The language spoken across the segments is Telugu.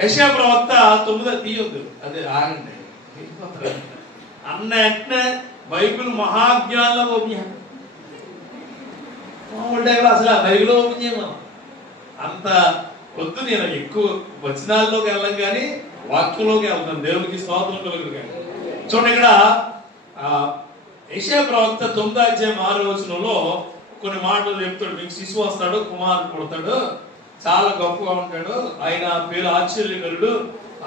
యెషయా ప్రవక్త 9 తీయొద్దు, అదే ఆగండి అన్న వెంటనే బైబిల్ మహాజ్ఞానంలో ఓపెన్ మామూలు టైంలో అసలు ఆ బైబిల్ ఓపెన్ చేయమా అంత వద్దు. నేను ఎక్కువ వచనాల్లోకి వెళ్ళను కానీ వాక్యంలోకి వెళ్తాను. దేవునికి స్తోత్రం కలుగును కానీ. చూడండి, ఇక్కడ యెషయా ప్రవక్త 9:6 కొన్ని మాటలు చెప్తాడు. మీకు శిశువు వస్తాడు, కుమారుడు పుడతాడు, చాలా గొప్పగా ఉంటాడు, ఆయన పేరు ఆశ్చర్యకరుడు,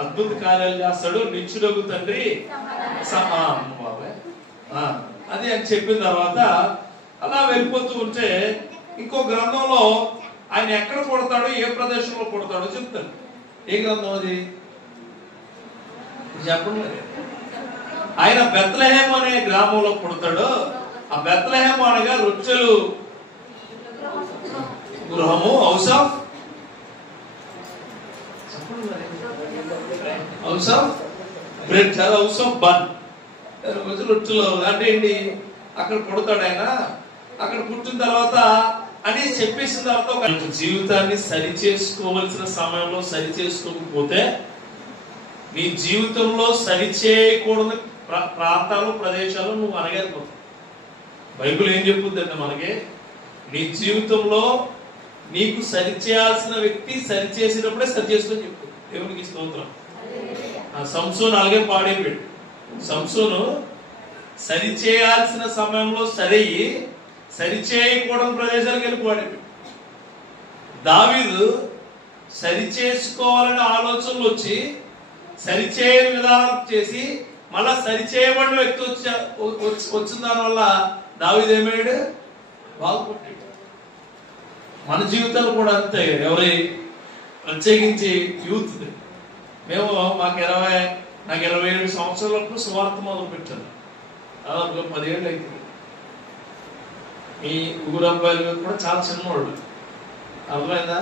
అద్భుత కార్యాలు చేస్తాడు, నిత్యుడగు తండ్రి అది అని చెప్పిన తర్వాత అలా వెళ్ళిపోతూ ఉంటే ఇంకో గ్రంథంలో ఆయన ఎక్కడ పుడతాడో, ఏ ప్రదేశంలో పుడతాడో చెప్తాడు. ఏ గ్రంథం అది చెప్పండి. ఆయన బెత్లెహేం అనే గ్రామంలో పుడతాడు. ఆ బెత్లెహేం అనగా రొట్టెలు గృహము, house of bread, house of bun, రొట్టెలు అంటే ఏంటి, అక్కడ పుడతాడు ఆయన. అక్కడ పుట్టిన తర్వాత అని చెప్పేసిన తర్వాత ఒక జీవితాన్ని సరి చేసుకోవలసిన సమయంలో సరి చేసుకోకపోతే, నీ జీవితంలో సరి చేయకూడని ప్రాంతాలు, ప్రదేశాలు నువ్వు అనగలిపోతావు. బైబిల్ ఏం చెప్పుద్దంటే మనకి, నీ జీవితంలో నీకు సరి చేయాల్సిన వ్యక్తి సరి చేసినప్పుడే సరి చేసుకొని చెప్పు. దేవునికి స్తోత్రం. సంసోను అలాగే పాడైపోయాడు. సంసోను సరి చేయాల్సిన సమయంలో సరయ్యి సరి చేయకూడని ప్రదేశాలకు వెళ్ళి పాడైపోయాడు. దావీదు సరి చేసుకోవాలనే ఆలోచనలు వచ్చి సరి చేయని విధానం చేసి మళ్ళా సరి చేయబడిన వ్యక్తి వచ్చిన దాని వల్ల దావీదు ఏమయ్యాడు, బాగుపడ్డాడు. మన జీవితాలు కూడా అంతే. ఎవరి ప్రత్యేకించి యూత్, మేము నాకు 27 సంవత్సరాలప్పుడు సువార్త మొదలు పెట్టాను. దాదాపుగా 10 ఏళ్ళు అవుతుంది. మీ ఊరు అబ్బాయిలు కూడా చాలా చిన్నవాళ్ళు, అర్థమైందా?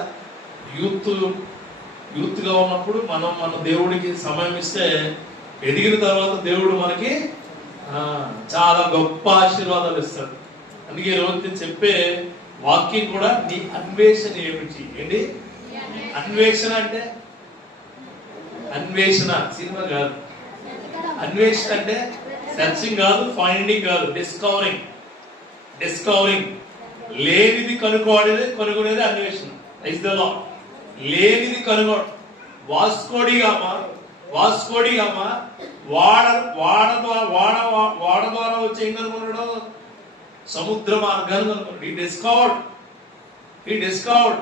యూత్గా ఉన్నప్పుడు మన దేవుడికి సమయం ఇస్తే ఎదిగిన తర్వాత దేవుడు మనకి చాలా గొప్ప ఆశీర్వాదాలు ఇస్తాడు. అందుకే రోజు చెప్పే వాక్యం కూడా, నీ అన్వేషణ ఏమిటి? ఏంటి అన్వేషణ అంటే? అన్వేషణ సినిమా కాదు. అన్వేషణ అంటే సెర్చింగ్ కాదు, ఫైండింగ్ కాదు, డిస్కవరింగ్. లేనిది కనుగొనేది అన్వేషణ. Is the lord. లేనిది కనుగొనడం. వాస్కోడిగామా వాడ ద్వారా వచ్చి ఏం కనుగొన్నాడు? సముద్ర మార్గాన్ని కనుగొన్నాడు. He discovered.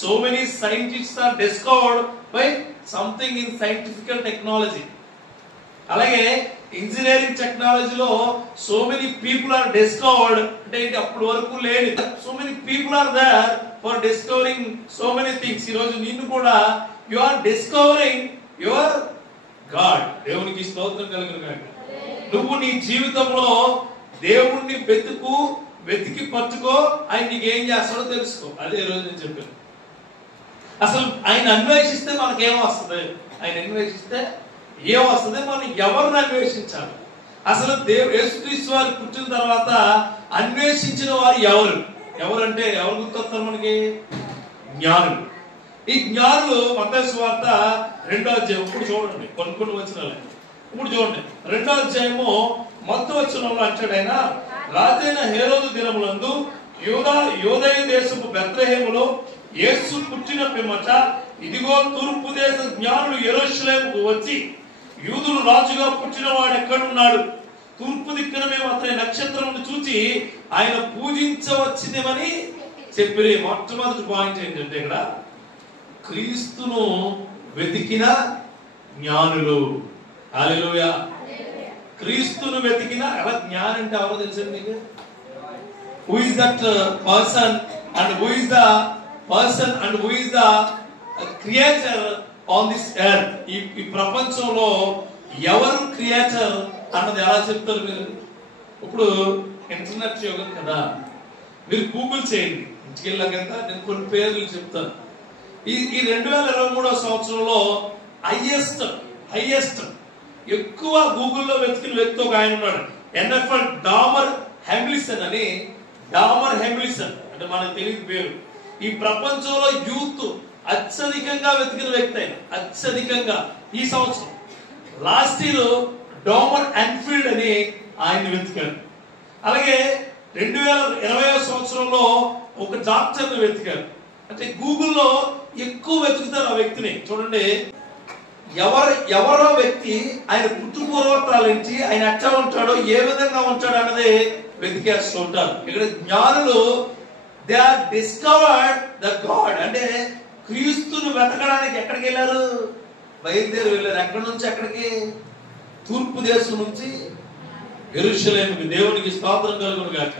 So many scientists are discovered by something in scientific technology. అలాగే ఇంజనీరింగ్ టెక్నాలజీలో so many people are discovered అంటే అప్పటి వరకు లేదు. So many people are there for discovering so many things. ఈ రోజు నిన్ను కూడా you are discovering your God. దేవునికి స్తోత్రం కలుగును గాక. నువ్వు నీ జీవితంలో దేవుణ్ణి వెతికి పట్టుకో, ఆయన నీకు ఏం చేస్తాడో తెలుసుకో. అదే రోజు నేను చెప్పాను. అసలు ఆయన అన్వేషిస్తే మనకేం వస్తుంది? ఆయన అన్వేషిస్తే ఏం వస్తుంది? మనం ఎవరిని అన్వేషించాలి? అసలు యేసుక్రీస్తు వారు పుట్టిన తర్వాత అన్వేషించిన వారు ఎవరంటే ఎవరు గుర్తొస్తారు మనకి? జ్ఞానులు. ఈ జ్ఞానులు మత్తయి సువార్త 2వ అధ్యాయం ఇప్పుడు చూడండి, కొన్ని వచనాలు ఇప్పుడు చూడండి. 2వ అధ్యాయము మొదటి వచనంలో అంటాడు ఆయన, రాజైన హేరోదు దినములందు యూదయ దేశపు బెత్లెహేములో యేసు పుట్టిన పిమ్మట ఇదిగో తూర్పు దేశ జ్ఞానులు యెరూషలేముకు వచ్చి, యూదులు రాజుగా పుట్టిన వాడు ఎక్కడున్నాడు? తూర్పు దిక్కున మేము అతని నక్షత్రమును చూచి ఆయన పూజించవచ్చినమని చెప్పి. మొట్టమొదటి పాయింట్ ఏంటంటే ఇక్కడ క్రీస్తును వెతికిన జ్ఞానులు. హల్లెలూయా. క్రీస్తును వెతికిన జ్ఞానం అంటే ఎవరో తెలుసండి మీకు? Who is that person and who is the creator on this earth? ఈ ప్రపంచంలో ఎవరు క్రియేటర్ అన్నది ఎలా చెప్తారు మీరు? ఇప్పుడు ఇంటర్నెట్ యుగం కదా, మీరు గూగుల్ చేయండి. ఇంటికి వెళ్ళాక నేను కొన్ని పేర్లు చెప్తాను. ఈ 2023వ సంవత్సరంలో హైయెస్ట్ ఎక్కువ గూగుల్లో వెతికిన వ్యక్తి ఒక ఆయన ఉన్నాడు. NFL డామర్ హ్యామ్లిసన్ అంటే మనకు తెలియదు పేరు. ఈ ప్రపంచంలో అత్యధికంగా వెతికిన వ్యక్తి ఆయన, అత్యధికంగా ఈ సంవత్సరం. లాస్ట్ ఇయర్ డోమర్ అన్ఫీల్డ్ అని ఆయన వెతికారు. అలాగే 2020 సంవత్సరంలో ఒక డాక్టర్ని వెతికారు. అంటే గూగుల్లో ఎక్కువ వెతుకుతారు ఆ వ్యక్తిని. చూడండి, ఎవరో వ్యక్తి ఆయన పుట్టుపూర్వత్రాల నుంచి ఆయన ఎట్లా ఉంటాడో, ఏ విధంగా ఉంటాడు అన్నది వెతికేస్తూ ఉంటారు. ఇక్కడ జ్ఞానులు they are discovered the God. అంటే క్రీస్తును వెతకడానికి ఎక్కడికి వెళ్ళారు? బయలుదేరి వెళ్ళారు. ఎక్కడి నుంచి ఎక్కడికి? తూర్పు దేశం నుంచి యెరూషలేముకి. దేవునికి స్తోత్రం కలుగును గాక.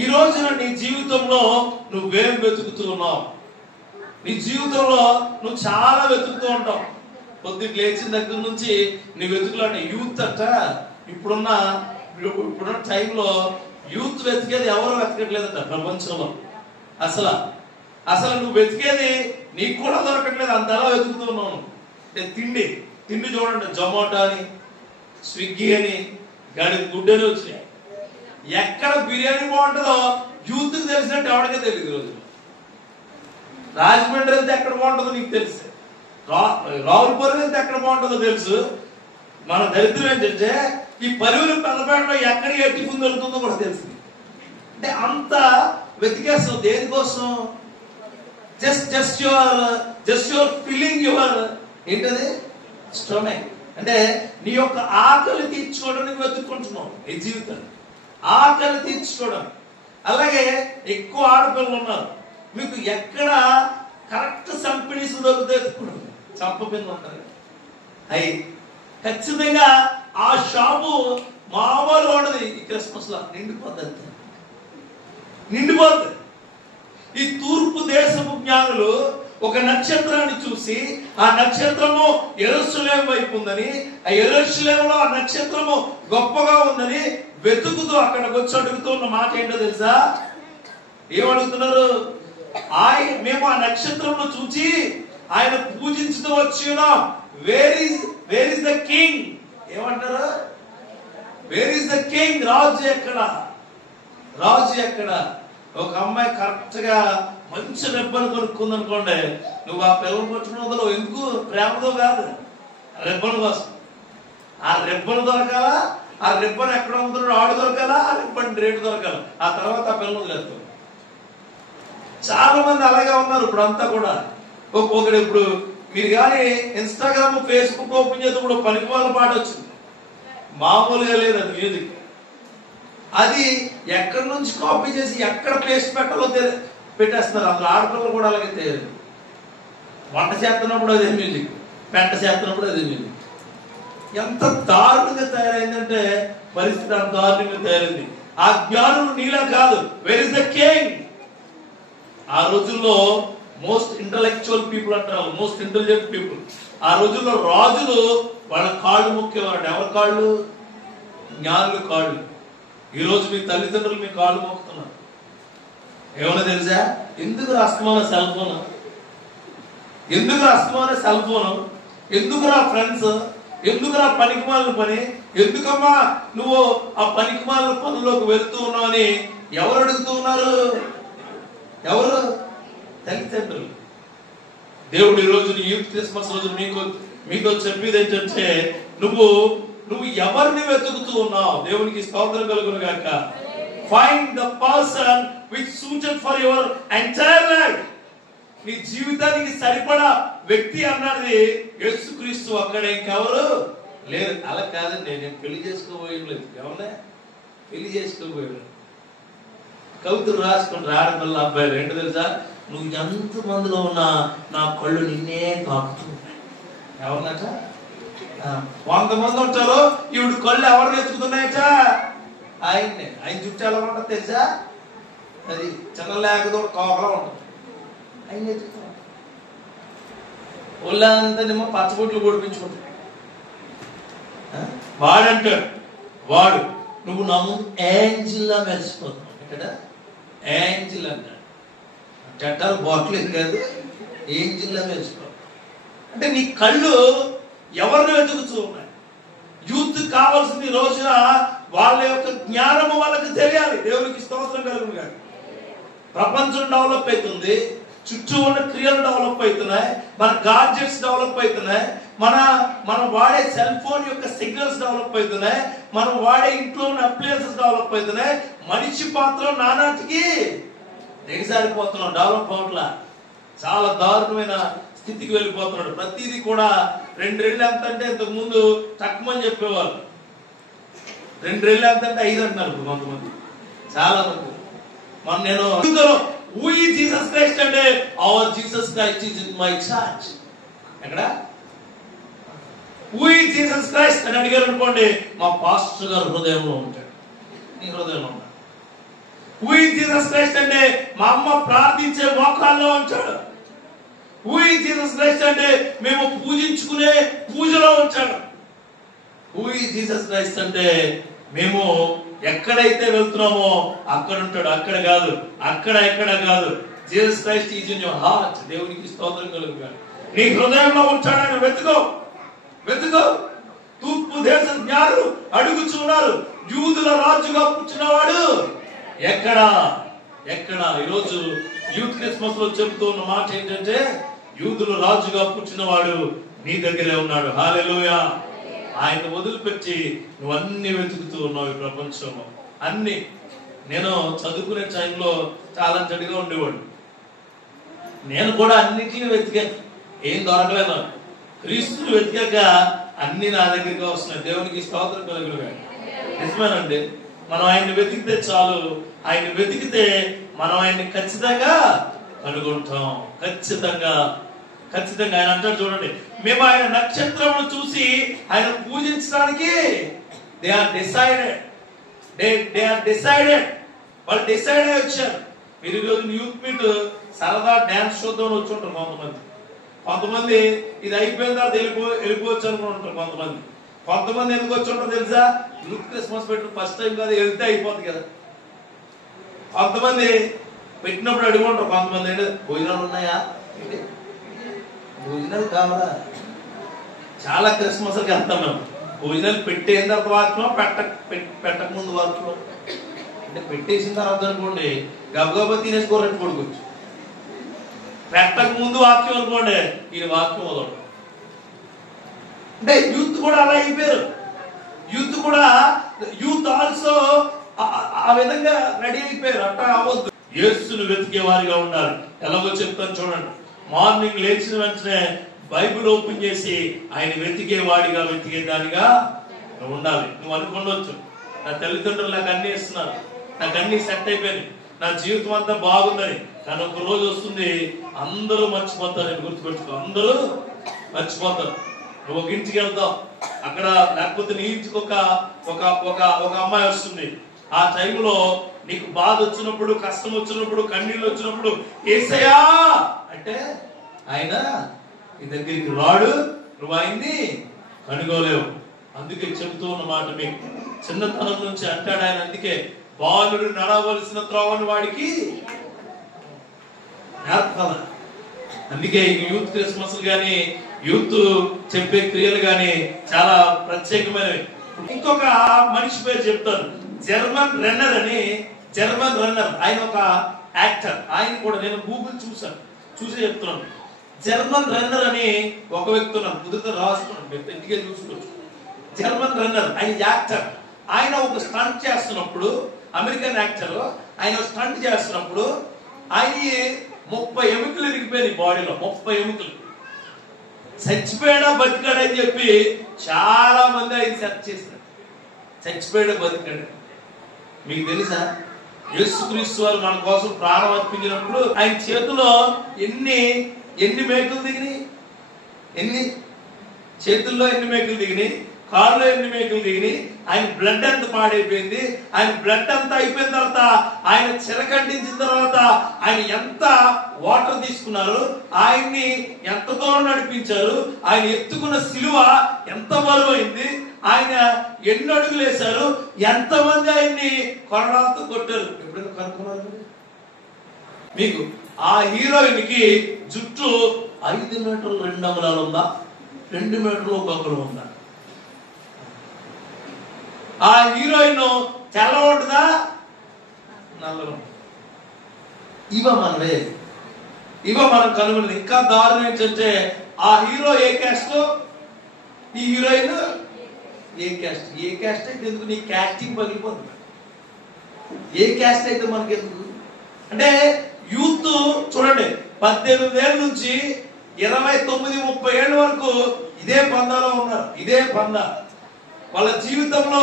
ఈ రోజున నీ జీవితంలో నువ్వేం వెతుకుతూ ఉన్నావు? నీ జీవితంలో నువ్వు చాలా వెతుకుతూ ఉంటావు. పొద్దున్న లేచిన దగ్గర నుంచి నీ వెతుకులాంటి యూత్ అట్ట ఇప్పుడున్న టైంలో యూత్ వెతికేది ఎవరు వెతకట్లేదట ప్రపంచంలో. అసలు నువ్వు వెతికేది నీకు కూడా దొరకట్లేదు, అంతలా వెతుకుతూ ఉన్నావు. అంటే తిండి చూడండి, జొమాటో అని, స్విగ్గీ అని, గడికి గుడ్డు అని వచ్చినాయి. ఎక్కడ బిర్యానీ బాగుంటుందో యూత్కి తెలిసినట్టు ఎవరికే తెలియదు. ఈరోజు రాజమండ్రి వెళ్తే ఎక్కడ బాగుంటుందో నీకు తెలుసు, రావులపురం వెళ్తే ఎక్కడ బాగుంటుందో తెలుసు. మన దరిద్రం ఏంటంటే ఈ పరివులు పెద్దపేటలో ఎక్కడ ఏ టిఫిన్ దొరుకుతుందో కూడా తెలుసు. అంటే అంత వెతికేస్తాం దేనికోసం? జస్ట్ యువర్ ఫీలింగ్ యువర్ ఏంటది స్టమక్. అంటే నీ యొక్క ఆకలి తీర్చుకోవడానికి వెతుక్కుంటున్నావు ఈ జీవితం, ఆకలి తీర్చుకోవడం. అలాగే ఎక్కువ ఆడపిల్లలు ఉన్నారు, మీకు ఎక్కడ కరెక్ట్ సంపిణీస్ దొరికితే ఎత్తుకున్నాడు. చంప కింద ఉంటారు అయి ఖచ్చితంగా ఆ షాపు మామూలు ఉండదు. ఈ క్రిస్మస్ లో నిండిపోద్ది, నిండిపోద్ది. ఈ తూర్పు దేశపు జ్ఞానులు ఒక నక్షత్రాన్ని చూసి ఆ నక్షత్రము యెరూషలేము వైపు ఉందని, ఆ యెరూషలేములో ఆ నక్షత్రము గొప్పగా ఉందని వెతుకుతూ అక్కడికి వచ్చి అడుగుతున్న మాట ఏంటో తెలుసా? ఏమడుగుతున్నారు? మేము ఆ నక్షత్రంలో చూచి ఆయన పూజించుతూ వచ్చి ఉన్నాం. Where is the king? ఏమంటారు? Where is the king? రాజు ఎక్కడ? రాజు ఎక్కడ? ఒక అమ్మాయి కరెక్ట్ గా మంచి రెబ్బను కొనుక్కుంది అనుకోండి, నువ్వు ఆ పిల్లలు పట్టుకున్న ఎందుకు? ప్రేమతో కాదు, రెబ్బన్ కోసం. ఆ రెబ్బను దొరకాలా, ఆ రెబ్బన్ ఎక్కడ ఉంటున్నాడు ఆడు దొరకాలా, ఆ రెబ్బన్ రేటు దొరకాల, ఆ తర్వాత ఆ పిల్లలు వదిలేస్తాం. చాలా మంది అలాగే ఉన్నారు ఇప్పుడు అంతా కూడా. ఒకటి ఇప్పుడు మీరు కానీ ఇన్స్టాగ్రామ్ ఫేస్బుక్ ఓపెన్ చేస్తే ఇప్పుడు పనికిమాల పాట వచ్చింది, మామూలుగా లేదు అది మ్యూజిక్. అది ఎక్కడి నుంచి కాపీ చేసి ఎక్కడ పేస్ట్ పెట్టాలో పెట్టేస్తున్నారు. అందులో ఆడపిల్లలు కూడా అలాగే తయారు. వంట చేస్తున్నప్పుడు అదే మ్యూజిక్, పెంట చేస్తున్నప్పుడు అదే మ్యూజిక్. ఎంత దారుణంగా తయారైందంటే పరిస్థితి అంత దారుణంగా తయారైంది. ఆ జ్ఞానులు నీలా కాదు. Wear is the king? ఆ రోజుల్లో మోస్ట్ ఇంటలెక్చువల్ పీపుల్ అంటారు, మోస్ట్ ఇంటెలిజెంట్ పీపుల్. ఆ రోజుల్లో రాజులు వాళ్ళ కాళ్ళు మొక్కేవాడు. ఎవరి కాళ్ళు? జ్ఞానులు కాళ్ళు. ఈ రోజు మీ తల్లిదండ్రులు మీ కాళ్ళు మొక్కుతున్నారు. ఏమన్నా తెలుసా? ఎందుకు రాస్తున్నావు సెల్ ఫోన్? ఎందుకు రాస్తున్నావు సెల్ ఫోన్? ఎందుకురా ఫ్రెండ్స్? ఎందుకురా పనికిమాలిన పని? ఎందుకమ్మా నువ్వు ఆ పనికిమాలిన పనుల్లోకి వెళ్తూ ఉన్నావు అని ఎవరు అడుగుతూ ఉన్నారు? ఎవరు? తల్లిదండ్రులు. దేవుడు ఈ రోజు యూత్ క్రిస్మస్ రోజు మీతో చెప్పేది ఏంటంటే నువ్వు ఎవరిని వెతుకుతూ ఉన్నావు? దేవునికి స్తోత్రం కలుగును గాక. Find the person which suited for your entire life. నీ జీవితానికి సరిపడా వ్యక్తి అన్నది యేసుక్రీస్తు. అక్కడ ఇంకెవరు లేరు. అలా కాదండి, నేను పెళ్లి చేసుకోబోయేం లేదు. ఎవరినే పెళ్లి చేసుకోబోయాడు? కవితలు రాసుకుని ఆడపిల్ల అబ్బాయిలు ఏంటో తెలుసా? నువ్వు ఎంత మందిలో ఉన్నా నా కళ్ళు నిన్నే తాకుతున్నాయి. ఎవరినట? 100 మంది ఉంటారు, ఈవిడ కళ్ళు ఎవరిని ఎత్తుకుతున్నాయట? ఆయన్నే. ఆయన చుట్టూ ఎలా ఉంటుంది తెలుసా? అది చిన్న లేకదో కోకలా ఉంటుంది. ఆయన ఎత్తుకున్నాడు. ఒళ్ళంతా పచ్చబొట్లు పొడిపించుకుంటాడు. వాడంటాడు, వాడు నువ్వు నా ముందు ఏంజిల్లా మెరిసిపోతున్నావు. ఇక్కడ ఏంజిల్ అంటాడు. చట్టాలు బాట్లేదు కాదు, ఏంజిల్లా మెరిసిపో. అంటే నీ కళ్ళు ఎవరిని వెతుకుతూ ఉన్నాయి? యూత్ కావాల్సింది ఈ రోజున వాళ్ళ యొక్క జ్ఞానము వాళ్ళకి తెలియాలి. దేవునికి స్తోత్రం కలుగును గాక. ప్రపంచం డెవలప్ అవుతుంది, చుట్టూ ఉన్న క్రియలు డెవలప్ అవుతున్నాయి, మన గాడ్జెట్స్ డెవలప్ అవుతున్నాయి, మనం వాడే సెల్ ఫోన్ యొక్క సిగ్నల్స్ డెవలప్ అవుతున్నాయి, మనం వాడే ఇంట్లో ఉన్న అప్లయన్సెస్ డెవలప్ అవుతున్నాయి. మనిషి పాత్ర నానాటికి దిగజారిపోతున్నాం, డెవలప్ అవట్లా. చాలా దారుణమైన స్థితికి వెళ్ళిపోతున్నాడు. ప్రతిదీ కూడా 2 రెళ్ళు ఎంత అంటే ఇంతకు ముందు తక్కువని చెప్పేవాళ్ళు, 2 రెళ్ళు ఎంత అంటే 5 అంటున్నారు ఇప్పుడు కొంతమంది, చాలా మంది. నేను who is Jesus Christ అంటే our Jesus Christ is in my church. ఎక్కడ who is Jesus Christ అని అడిగారు అనుకోండి, మా పాస్టర్ గారు హృదయంలో ఉంటాడు, నీ హృదయంలో ఉంటాడు. who is Jesus Christ అంటే మా అమ్మ ప్రార్థించే మోకాల్లో ఉంటాడు. who is Jesus Christ అంటే మేము పూజించుకునే పూజలో ఉంటాడు. who is Jesus Christ అంటే మేము ఎక్కడైతే వెళ్తున్నామో అక్కడ ఉంటాడు, అక్కడ కాదు, ఎక్కడ కాదు. Jesus Christ is in your heart. దేవునికి స్తోత్రం కలుగుగాక. నీ హృదయంలో ఉంటాడని వెతుకో. తూర్పు దేశ జ్ఞానులు అడుగుచున్నారు, యూదుల రాజుగా పుట్టినవాడు ఎక్కడ. ఈరోజు యూత్ క్రిస్మస్ లో చెబుతూ ఉన్న మాట ఏంటంటే, యూదుల రాజుగా పుట్టినవాడు నీ దగ్గరే ఉన్నాడు. హల్లెలూయా. ఆయన వదిలిపెట్టి నువ్వు అన్ని వెతుకుతూ ఉన్నావు ఈ ప్రపంచంలో అన్ని. నేను చదువుకునే టైంలో చాలా చెడుగా ఉండేవాడు. నేను కూడా అన్నిటిని వెతికాను, ఏం దొరకలేదు. క్రీస్తుని వెతికాక అన్ని నా దగ్గరికి వస్తున్నాయి. దేవునికి స్తోత్రం కలుగునుగాక. నిజమేనండి. మనం ఆయన్ని వెతికితే చాలు. ఆయన వెతికితే మనం ఆయన్ని ఖచ్చితంగా కనుగొంటాం. ఖచ్చితంగా ఆయన అంటాడు చూడండి, మేము ఆయన నక్షత్రమును చూసి ఆయన పూజించడానికి దే ఆర్ డిసైడెడ్. వాళ్ళు డిసైడ్ అయ్యి వచ్చారు. మీరు ఈరోజు యూత్ మీట్ సరదా డాన్స్ చూద్దామని వచ్చి ఉంటారు కొంతమంది ఇది అయిపోయిన తర్వాత వెళ్ళిపోవచ్చు అనుకుని ఉంటారు కొంతమంది ఎందుకు వచ్చి ఉంటారు తెలుసా? యూత్ క్రిస్మస్ పెట్టిన ఫస్ట్ టైం కాదు, వెళ్తే అయిపోతుంది కదా. కొంతమంది పెట్టినప్పుడు అడుగుంటారు, కొంతమంది ఏంటి భోజనాలు ఉన్నాయా, భోజనాలు కావాలా. చాలా క్రిస్మస్కి వెళ్తాం మేము. భోజనాలు పెట్టేసిన తర్వాత వాక్యం, పెట్టక ముందు వాక్యం. అంటే పెట్టేసిన తర్వాత అనుకోండి గబగబా తినేసుకోరట్టు పడుకోవచ్చు. పెట్టక ముందు వాక్యం అనుకోండి ఈ వాక్యం వదలడు. అంటే యూత్ కూడా అలా అయిపోయారు. యూత్ ఆల్సో ఆ విధంగా రెడీ అయిపోయారు. అట్లా అవ్వద్దు. యేసును వెతికే వారిగా ఉండాలి. ఎలాగో చెప్తాను చూడండి. మార్నింగ్ లేచిన వెంటనే బైబిల్ ఓపెన్ చేసి ఆయన వెతికే దానిగా నువ్వు ఉండాలి. నువ్వు అనుకోవచ్చు, నా తల్లిదండ్రులు నాకు అన్ని ఇస్తున్నారు, నాకు అన్ని సెట్ అయిపోయింది, నా జీవితం అంతా బాగుందని. కానీ ఒక రోజు వస్తుంది అందరూ మర్చిపోతారు. నేను గుర్తుపెట్టుకో, అందరూ మర్చిపోతారు. నువ్వు ఒక ఇంటికి వెళ్తావు, అక్కడ లేకపోతే నీ ఇంటికి ఒక అమ్మాయి వస్తుంది. ఆ టైంలో నీకు బాధ వచ్చినప్పుడు, కష్టం వచ్చినప్పుడు, కన్నీళ్ళు వచ్చినప్పుడు యేసయ్యా అంటే ఆయన నీ దగ్గరికి రాడు, నువ్వు ఆయన్ని కనుగోలేవు. అందుకే చెబుతూ ఉన్న మాట మీకు చిన్నతనం నుంచి అంటాడు ఆయన. అందుకే బాలుడు నడవలసిన త్రోవని వాడికి నేర్పాల. అందుకే యూత్ క్రిస్మస్ గాని, యూత్ చెప్పే క్రియలు గాని చాలా ప్రత్యేకమైనవి. ఇంకొక మనిషి పేరు చెప్తాను, జర్మన్ రన్నర్. ఆయన ఒక యాక్టర్. ఆయన కూడా నేను గూగుల్ చూసి చెప్తున్నాను. జర్మన్ రన్నర్ అని ఒక వ్యక్తి ఉన్నాను, కుదిరితే రాస్తున్నాను, ఇంటికే చూసుకోవచ్చు. జర్మన్ రన్నర్, ఆయన యాక్టర్. ఆయన ఒక స్టంట్ చేస్తున్నప్పుడు, అమెరికన్ యాక్టర్, ఆయన స్టంట్ చేస్తున్నప్పుడు ఆయన 30 ఎముకలు ఇరిగిపోయినాయి బాడీలో. 30 ఎముకలు. చచ్చిపోయాడా బతికాడా అని చెప్పి చాలా మంది ఆయన సెర్చ్ చేశారు. చచ్చిపోయాడా బతికాడు. మీకు తెలుసా, యేసుక్రీస్తు వారు మన కోసం ప్రాణం అర్పించినప్పుడు ఆయన చేతిలో ఎన్ని మేకులు దిగినాయి, చేతుల్లో ఎన్ని మేకులు దిగినాయి, కాళ్ళలో ఎన్ని మేకులు దిగినాయి. ఆయన బ్లడ్ అంతా పాడైపోయింది. ఆయన బ్లడ్ అంతా అయిపోయిన తర్వాత ఆయన చిరకంటించిన తర్వాత ఆయన ఎంత వాటర్ తీసుకున్నారు, ఆయన్ని ఎంత దూరం నడిపించారు, ఆయన ఎత్తుకున్న సిలువ ఎంత బరువైంది, ఆయన ఎన్ని అడుగులు వేశారు, ఎంతమంది ఆయన్ని కొరడాలతో కొట్టారు. ఎప్పుడైనా కనుక్కున్నారు మీకు? ఆ హీరోయిన్ కి జుట్టు 5 మీటర్లు 2 అంగుళాలు ఉందా, 2 మీటర్లు 1 అంగుళం ఉందా? ఆ హీరోయిన్ తెల్ల ఉంటుందా, నల్ల? ఇవ మనవే ఇవో మనం కనుగొన్నది. ఇంకా దారుణం ఏంటంటే ఆ హీరో ఏ క్యాస్ట్, ఈ హీరోయిన్ ఏ క్యాస్ట్. ఏ క్యాస్ట్ అయితే ఎందుకు, నీ క్యాస్టింగ్ పగిలిపోతుంది. ఏ క్యాస్ట్ అయితే మనకి ఎందుకు అంటే, యూత్ చూడండి 18 ఏళ్ళ నుంచి 29-30 ఏళ్ళ వరకు ఇదే పందాలో ఉన్నారు. ఇదే పందా. వాళ్ళ జీవితంలో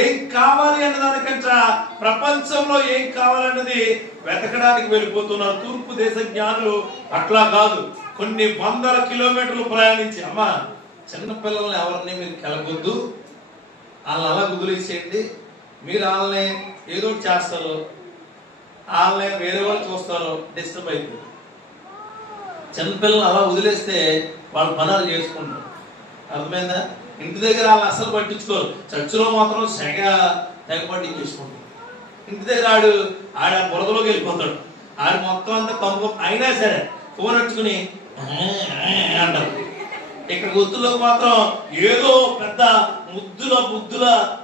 ఏం కావాలి అన్న దానికంటే ప్రపంచంలో ఏం కావాలన్నది వెతకడానికి వెళ్ళిపోతున్నారు. తూర్పు దేశ జ్ఞానులు అట్లా కాదు, కొన్ని వందల కిలోమీటర్లు ప్రయాణించి, అమ్మా చిన్నపిల్లల్ని ఎవరిని మీరు కెలగొద్దు, వాళ్ళని అలా వదిలేసేయండి, మీరు వాళ్ళని ఏదో చేస్తారు, వాళ్ళని వేరే వాళ్ళు చూస్తారు, డిస్టర్బ్ అవుతుంది. చిన్నపిల్లలు అలా వదిలేస్తే వాళ్ళు పనాలు చేసుకుంటారు. అర్థమైందా? ఇంటి దగ్గర వాళ్ళు అసలు పట్టించుకోరు. చర్చిలో మాత్రం తెగ పట్టించేసుకుంటారు. ఇంటి దగ్గర ఆడ బురదలోకి వెళ్ళిపోతాడు. ఆడు మొత్తం అంతా కంపు అయినా సరే ఫోన్ పెట్టుకుని అంటారు. ఇక్కడ గుర్తులోకి మాత్రం ఏదో పెద్ద ముద్దుల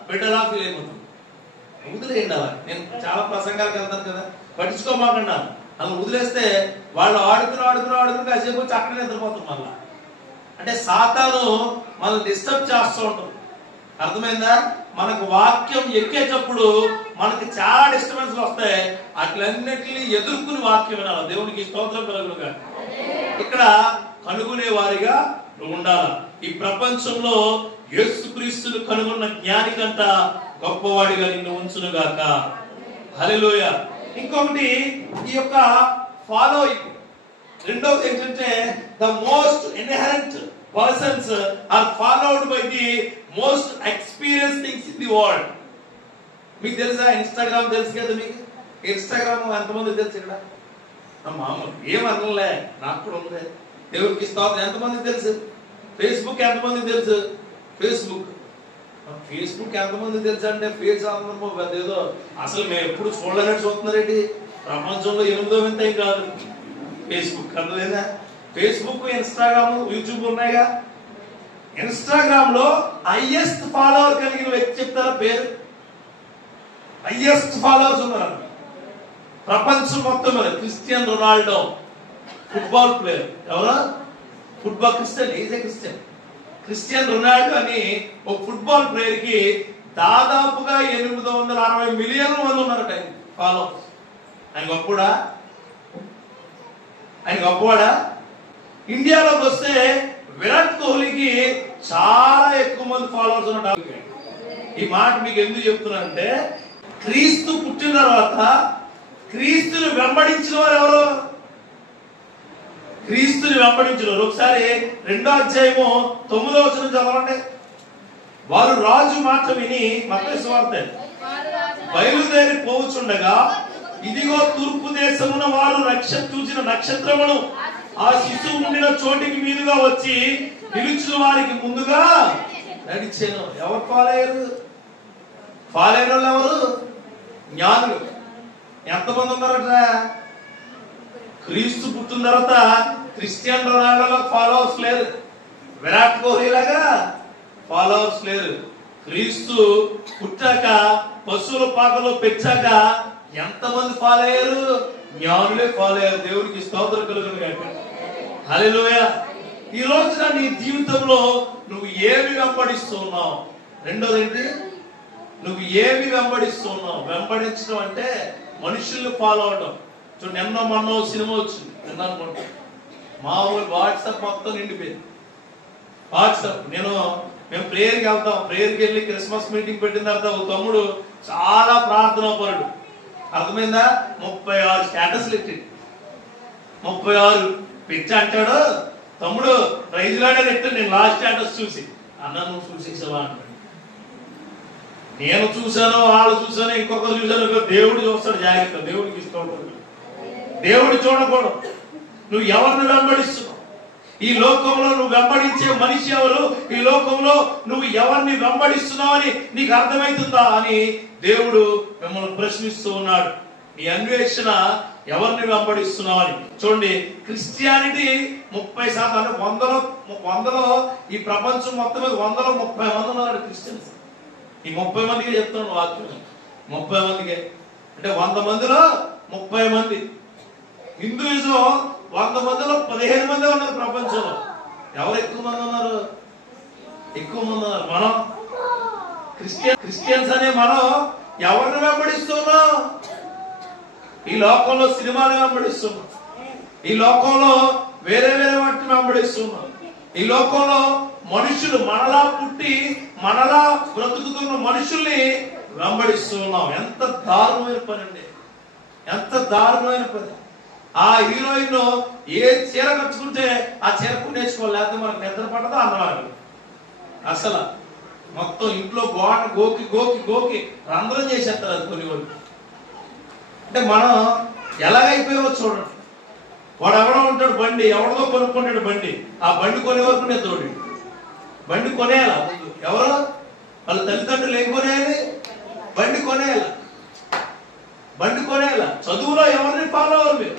బిడ్డలా ఫీల్ అయిపోతాం. వదిలేయండి అలా. నేను చాలా ప్రసంగాలకు వెళ్తాను కదా, పట్టించుకోమాకండి. అలా వదిలేస్తే వాళ్ళు ఆడుకుని కాసేపు వచ్చి అక్కడే నిద్రపోతాం మళ్ళా. అంటే సాతాను మనల్ని డిస్టర్బ్ చేస్తూ ఉంటాం. అర్థమైందా? మనకు వాక్యం ఎక్కేటప్పుడు మనకి చాలా డిస్టర్బెన్స్ వస్తాయి. అట్లన్నిటిని ఎదుర్కొని వాక్యం వినాలి. దేవునికి స్తోత్రం కలుగునుగా. ఇక్కడ కనుగొనే వారిగా నువ్వు ఉండాలి. ఈ ప్రపంచంలో యేసుక్రీస్తును కనుగొన్న జ్ఞాని కంట గొప్పవాడిగా నిన్ను ఉంచునుగాక. హల్లెలూయా. ఇంకొకటి ఈ యొక్క ఫాలోయింగ్. రెండోది ఏంటంటే the most inherent persons are followed by the most experience things in the world. మీకు తెలుసా ఇన్స్టాగ్రామ్? తెలుసు కదా మీకు. ఇన్స్టాగ్రామ్ ఎంతమంది తెలుసు? ఇక్కడ మామూలు ఏమనలే, నాకు కూడా ఉంది. దేవుడికి స్తోత్రం. ఎంతమంది తెలుసు? ఫేస్బుక్ ఎంతమంది తెలుసు? ఫేస్బుక్ ఎంతమంది తెలుసు అంటే ఫేస్ అందరూ ఏదో అసలు మేము ఎప్పుడు చూడలేనట్టు చూస్తున్నారేంటి. ప్రపంచంలో 8వ వింత ఏం కాదు ఫేస్బుక్. అర్థమైందా? ఫేస్బుక్, ఇన్స్టాగ్రామ్, యూట్యూబ్ ఉన్నాయిగా. ఇన్స్టాగ్రామ్ లో హైయెస్ట్ ఫాలోవర్ కలిగిన వ్యక్తి చెప్తారా పేరు? హైయెస్ట్ ఫాలోవర్స్ ఉన్నారు ప్రపంచం మొత్తం మీద. Christian Ronaldo, football player. ఎవరు? Football Christian. Is a Christian. Christian Ronaldo అని ఒక ఫుట్బాల్ ప్లేయర్ కి దాదాపుగా 860 మిలియన్ల మంది ఉన్నారట ఫాలోవర్స్. ఆయన గొప్పవాడా? ఇండియాలోకి వస్తే విరాట్ కోహ్లీకి చాలా ఎక్కువ మంది ఫాలోవర్స్ ఉన్నారు. ఈ మాట మీకు ఎందుకు చెప్తున్నానంటే, క్రీస్తు పుట్టిన తర్వాత క్రీస్తుని వెంబడించిన వారు ఎవరు? క్రీస్తుని వెంబడించిన వారు. ఒకసారి 2వ అధ్యాయము 9వ వచనం చదవండి. వారు రాజు మాట విని, మత్తయి సువార్త, బయలుదేరి పోవుచుండగా ఇదిగో తూర్పు దేశమున వారు చూచిన నక్షత్రమును ఆ శిశువు ఉండిన చోటికి మీదుగా వచ్చి నిలుచున్న వారికి ముందుగా నడిచాను. ఎవరు ఫాలోయరు? ఫాలోయర్ వాళ్ళు ఎవరు? జ్ఞానులు. ఎంతమంది ఉన్నారట? క్రీస్తు పుట్టిన తర్వాత క్రిస్టియన్ రొనాల్డోలో ఫాలోవర్స్ లేరు, విరాట్ కోహ్లీ లాగా ఫాలోవర్స్ లేరు. క్రీస్తు పుట్టాక పశువుల పాకలో పెంచాక ఎంతమంది ఫాలో అయ్యారు? జ్ఞానులే ఫాలో అయ్యారు. దేవుడికి స్తోత్రం కలుగునుగాక. హల్లెలూయా. ఈ రోజున నీ జీవితంలో నువ్వు ఏమి వెంబడిస్తున్నావు? రెండోది ఏంటి? నువ్వు ఏమి వెంబడిస్తున్నావు? వెంబడించడం అంటే మనుషుల్ని ఫాలో అవడం. చూడండి, మొన్న సినిమా వచ్చింది అనుకుంటా, మామూలు వాట్సాప్ మొత్తం నిండిపోయింది. వాట్సాప్ మేము ప్రేయర్కి వెళ్తాం. ప్రేయర్కి వెళ్ళి క్రిస్మస్ మీటింగ్ పెట్టిన తర్వాత ఒక తమ్ముడు చాలా ప్రార్థనా పరుడు. అర్థమైందా? 36 స్టేటస్లు ఎట్టింది. 36 పిచ్చి అంటాడు. తమ్ముడు ప్రైజ్ లాడే ఎట్టాడు. నేను లాస్ట్ స్టేటస్ చూసి, అన్న నువ్వు చూసేసావా అంటాడు. నేను చూశాను, వాళ్ళు చూశాను, ఇంకొకరు చూశాను. దేవుడు చూస్తాడు. జాగ్రత్త. దేవుడికి ఇష్టం. దేవుడు చూడకూడదు. నువ్వు ఎవరిని వెంబడిస్తున్నావు? ఈ లోకంలో నువ్వు వెంబడించే మనిషి ఎవరు? ఈ లోకంలో నువ్వు ఎవరిని వెంబడిస్తున్నావు అని నీకు అర్థమవుతుందా అని దేవుడు మిమ్మల్ని ప్రశ్నిస్తూ ఉన్నాడు. నీ అన్వేషణ ఎవరిని వెంబడిస్తున్నావు అని. చూడండి, క్రిస్టియానిటీ 30% అంటే 100లో ఈ ప్రపంచం మొత్తం మీద 130 మంది ఉన్నారు క్రిస్టియన్స్. ఈ 30 మందికి చెప్తున్నాను వాక్యం. 30 మందికే అంటే 100 మందిలో 30 మంది. హిందూయిజం 100 మందిలో 15 మంది ఉన్నారు ప్రపంచంలో. ఎవరు ఎక్కువ మంది ఉన్నారు? ఎక్కువ మంది ఉన్నారు. మనం క్రిస్టియన్స్ అనే మనం ఎవరిని వెంబడిస్తున్నాం? ఈ లోకంలో సినిమాలు వెంబడిస్తున్నాం, ఈ లోకంలో వేరే వేరే వాటిని వెంబడిస్తున్నాం, ఈ లోకంలో మనుషులు మనలా పుట్టి మనలా బ్రతుకుతున్న మనుషుల్ని వెంబడిస్తున్నాం. ఎంత దారుణమైన పని అండి, ఎంత దారుణమైన పని. ఆ హీరోయిన్ ఏ చీర కట్టుకుంటే ఆ చీరకు నేర్చుకోవాలి, లేకపోతే మనకు నిద్ర పడదు అన్నవారు. అసలు మొత్తం ఇంట్లో గోడ గోకి గోకి గోకి రంధ్రం చేసేస్తారు అది కొన్ని వాళ్ళు. అంటే మనం ఎలాగైపోయావో చూడండి. వాడు ఎవడో ఉంటాడు బండి, ఎవరిదో కొనుక్కుంటాడు బండి, ఆ బండి కొనే వరకు నేను తోడు. బండి కొనేయాల ముందు ఎవరు? వాళ్ళ తల్లిదండ్రులు ఏం కొనేయాలి? బండి కొనేయాల, బండి కొనేయాల. చదువులో ఎవరిని ఫాలో అవ్వరు మీరు,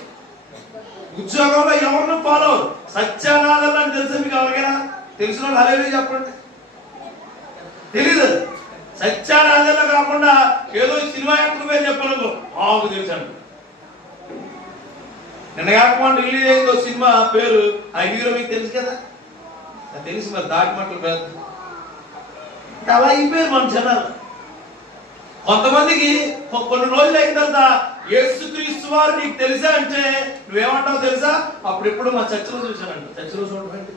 ఉద్యోగంలో ఎవరిని ఫాలో అవ్వరు. సత్యానాథాలు అని తెలుసా మీకు? ఎవరికైనా తెలిసిన వాళ్ళు హల్లెలూయా చెప్పండి. తెలీదు. సత్యానాథాలు కాకుండా ఏదో సినిమా యాక్టర్ పేరు చెప్పను మాకు తెలుసండి. నిన్న కాకుండా రిలీజ్ అయిందో సినిమా పేరు, ఆ హీరో మీకు తెలుసు కదా, తెలుసు మరి. దాటి మాటలు పేరు అలా అయిపోయారు మన జనాలు. కొంతమందికి కొన్ని రోజులు అయిన తర్వాత యేసుక్రీస్తు వారు నీకు తెలుసా అంటే నువ్వేమంటావు తెలుసా? అప్పుడెప్పుడు మా చర్చలో చూశానంట. చర్చలో చూడండి,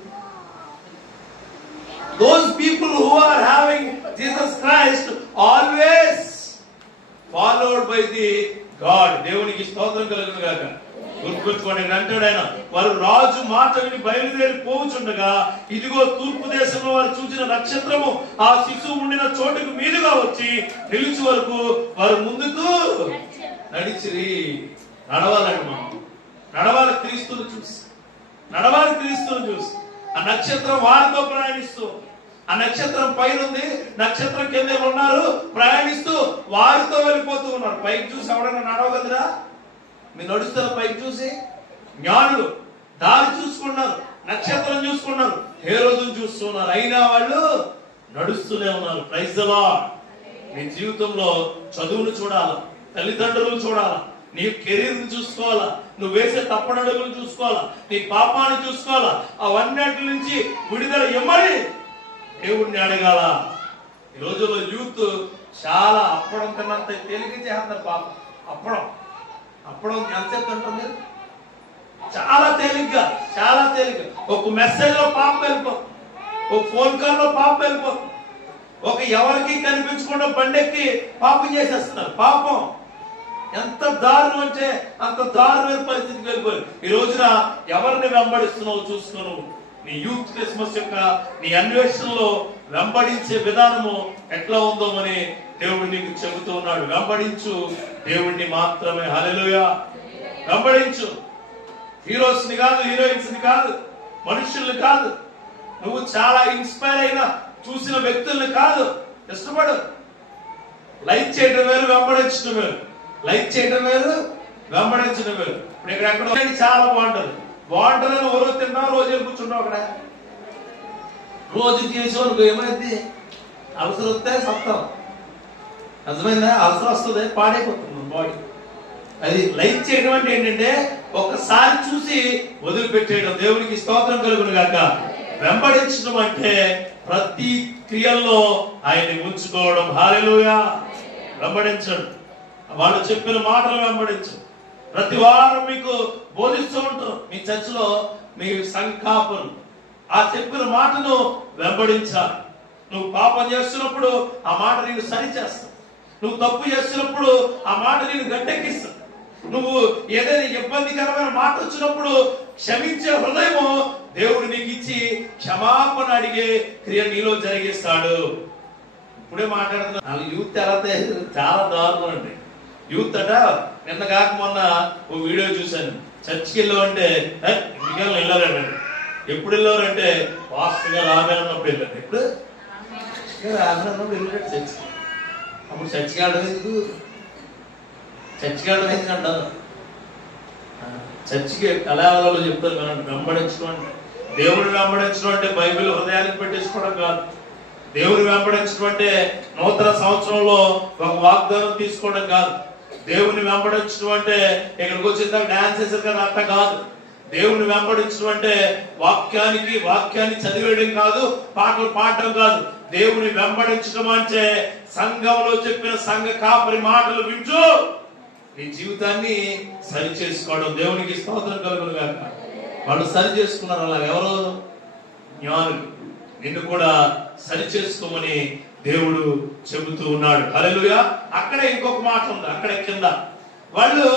those people who are having Jesus Christ always followed by the God. దేవునికి స్తోత్రం కలుగును గాక. గుర్తుపెట్టుకోండి అంటాడు ఆయన, వారు రాజు మాట విని బయలుదేరి పోవుచుండగా ఇదిగో తూర్పు దేశంలో వారు చూసిన నక్షత్రము ఆ శిశువు ఉండిన చోటుకు మీదుగా వచ్చి నిలిచి వరకు వారు ముందుకు నడిచిరి. నడవాలండి మనం, నడవాలి క్రీస్తును చూసి, నడవాలి క్రీస్తును చూసి. ఆ నక్షత్రం వారితో ప్రయాణిస్తూ, ఆ నక్షత్రం పైన ఉంది, నక్షత్రం కింద ఉన్నారు, ప్రయాణిస్తూ వారితో వెళ్ళిపోతూ ఉన్నారు. పైకి చూసి ఎవడన్నా నడవగలరా? మీరు నడుస్తారు పైకి చూసి? జ్ఞానులు దారి చూసుకున్నారు, నక్షత్రం చూసుకున్నారు, హేరోదును చూస్తున్నారు, అయినా వాళ్ళు నడుస్తూనే ఉన్నారు. Praise the Lord. నీ జీవితంలో చదువును చూడాలా, తల్లిదండ్రులను చూడాలా, నీ కెరీర్ చూసుకోవాలా, నువ్వు వేసే తప్పనడుగులు చూసుకోవాలా, నీ పాపాన్ని చూసుకోవాలా. అవన్నిటి నుంచి విడుదల ఇమ్మని దేవుడిని అడగాల. ఈ రోజుల్లో యూత్ చాలా అప్పడం తిన్నంత తేలిక చేస్తారు. పాపం అప్పడం అప్పడం ఎంతసేపు తింటారు మీరు? చాలా తేలిగ్గా, చాలా తేలిక. ఒక మెసేజ్ లో పాపం వెళ్ళిపోతుంది, ఒక ఫోన్ కాల్ లో పాపం వెళ్ళిపోతుంది, ఒక ఎవరికి కనిపించకుండా బండెక్కి పాపం చేసేస్తున్నారు. పాపం ఎంత దారుణం అంటే అంత దారుణమైన పరిస్థితికి వెళ్ళిపోయి ఈ రోజున ఎవరిని వెంబడిస్తున్నావు చూస్తున్నావు. నీ యూత్ క్రిస్మస్ యొక్క నీ అన్వేషణలో వెంబడించే విధానము ఎట్లా ఉందో అని దేవుడు నీకు చెబుతూ ఉన్నాడు. వెంబడించు దేవుడిని మాత్రమే. హల్లెలూయా. వెంబడించు. హీరోస్ ని కాదు, హీరోయిన్స్ ని కాదు, మనుషుల్ని కాదు, నువ్వు చాలా ఇన్స్పైర్ అయిన చూసిన వ్యక్తుల్ని కాదు. ఇష్టపడు. లైక్ చేయడం వేరు, వెంబడించడం వేరు. లైక్ చేయడం వేరు, వెంబడించడం వేరు. ఇప్పుడు ఇక్కడ ఎక్కడ చాలా బాగుంటది, బాగుంటుందని ఓ రోజు తిన్నావు, రోజు కూర్చుంటావు అక్కడ. రోజు చేసేవాళ్ళు ఏమైంది? అవసరం వస్తే సత్తాం. అర్థమైందా? అవసరం వస్తుంది, పాడైపోతుంది బాడీ. అది లైక్ చేయడం అంటే ఏంటంటే ఒక్కసారి చూసి వదిలిపెట్టేయడం. దేవునికి స్తోత్రం కలుగును గాక. వెంబడించడం అంటే ప్రతి క్రియల్లో ఆయన్ని ఉంచుకోవడం. హల్లెలూయా. వెంబడించండి. వాళ్ళు చెప్పిన మాటలు వెంబడించు. ప్రతి వారం మీకు బోధిస్తూ ఉంటారు మీ చర్చిలో మీ సంకాపం. ఆ చెప్పిన మాటను వెంబడించాలి. నువ్వు పాపం చేస్తున్నప్పుడు ఆ మాట నేను సరి చేస్తావు. నువ్వు తప్పు చేస్తున్నప్పుడు ఆ మాట నేను గట్టెక్కిస్తావు. నువ్వు ఏదైనా ఇబ్బందికరమైన మాట వచ్చినప్పుడు క్షమించే హృదయము దేవుడు నీకు ఇచ్చి క్షమాపణ అడిగే క్రియ నీలో జరిగిస్తాడు. ఇప్పుడే మాట్లాడుతున్నా. యూత్ ఎలా చాలా దారుణం అండి. యూత్ అట నిన్న కాక మొన్న ఓ వీడియో చూశాను. చర్చికి వెళ్ళామంటే ఇంటికి వెళ్ళారండి. ఎప్పుడు వెళ్ళారంటే వాస్తుగా రాబోయినప్పుడు వెళ్ళారు. ఎప్పుడు రాబోయినప్పుడు వెళ్ళాడు చర్చికి. అప్పుడు చర్చికి వెళ్ళడం ఎందుకు? చర్చికి వెళ్ళడం ఎందుకు అంటారు? చర్చికి కళాలలో చెప్తారు మనం వెంబడించడం అంటే, దేవుడిని వెంబడించడం అంటే బైబిల్ హృదయానికి పెట్టేసుకోవడం కాదు. దేవుని వెంబడించడం అంటే నూతన సంవత్సరంలో ఒక వాగ్దానం తీసుకోవడం కాదు. దేవుని వెంబడించడం అంటే ఇక్కడికి వచ్చిన డాన్స్ చేసేది కదా అర్థం కాదు. దేవుని వెంబడించడం అంటే వాక్యాన్ని చదివేయడం కాదు, పాటలు పాడటం కాదు. దేవుని వెంబడించడం అంటే సంఘంలో చెప్పిన సంఘ కాపరి మాటలు వింటూ నీ జీవితాన్ని సరి చేసుకోవడం. దేవునికి స్తోత్రం కలుగును గాక. వాళ్ళు సరి చేసుకున్నారు. అలా ఎవరో జ్ఞానులు. నిన్ను కూడా సరి చేసుకోమని దేవుడు చెబుతూ ఉన్నాడు. హల్లెలూయా. అక్కడే ఇంకొక మాట ఉంది. అక్కడే కింద వాళ్ళు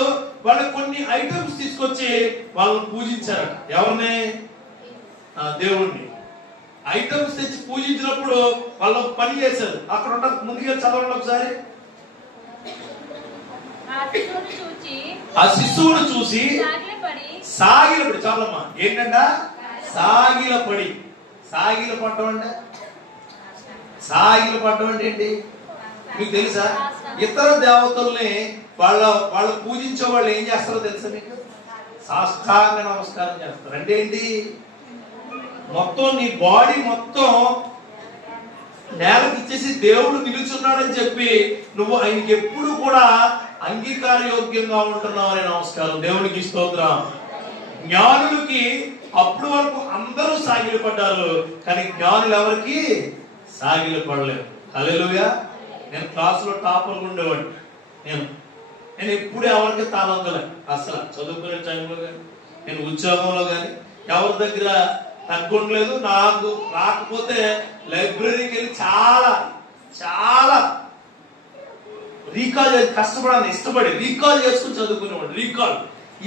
కొన్ని ఐటమ్స్ తీసుకొచ్చి వాళ్ళని పూజించారట. ఎవరిని? దేవుణ్ణి. ఐటమ్స్ తెచ్చి పూజించినప్పుడు వాళ్ళు పని చేశారు. అక్కడ ఉన్న ముందుగా చదవండి ఒకసారి. ఆ శిశువును చూసి సాగిలపడి. చాలమ్మా. ఏంటంట? సాగిలపడి. సాగిలపడటం అంటే ఏంటి మీకు తెలుసా? ఇతర దేవతల్ని వాళ్ళు పూజించే వాళ్ళు ఏం చేస్తారో తెలుసా మీకు? సాష్టాంగ నమస్కారం చేస్తారు. అంటే ఏంటి? మొత్తం నీ బాడీ మొత్తం నేలకు ఇచ్చేసి దేవుడు నిలుచున్నాడని చెప్పి నువ్వు ఆయనకి ఎప్పుడు కూడా అంగీకార యోగ్యంగా ఉంటున్నావు అనే నమస్కారం. దేవునికి స్తోత్రం. జ్ఞానులకి అప్పుడు వరకు అందరూ సాగిలు పడ్డారు, కానీ జ్ఞానులు ఎవరికి సాగిలు పడలేరు. హల్లెలూయా. నేను క్లాసులో టాపర్ ఉండేవాడిని. నేను ఎప్పుడు ఎవరికి తాళొక్కలే. అసలు చదువుకునే టైంలో కానీ, నేను ఉద్యోగంలో కానీ ఎవరి దగ్గర తగ్గుండలేదు. నాకు రాకపోతే లైబ్రరీకి వెళ్ళి చాలా చాలా రీకాల్ చేసి కష్టపడాలని ఇష్టపడి రీకాల్ చేసుకుని చదువుకునేవాడు. రీకాల్.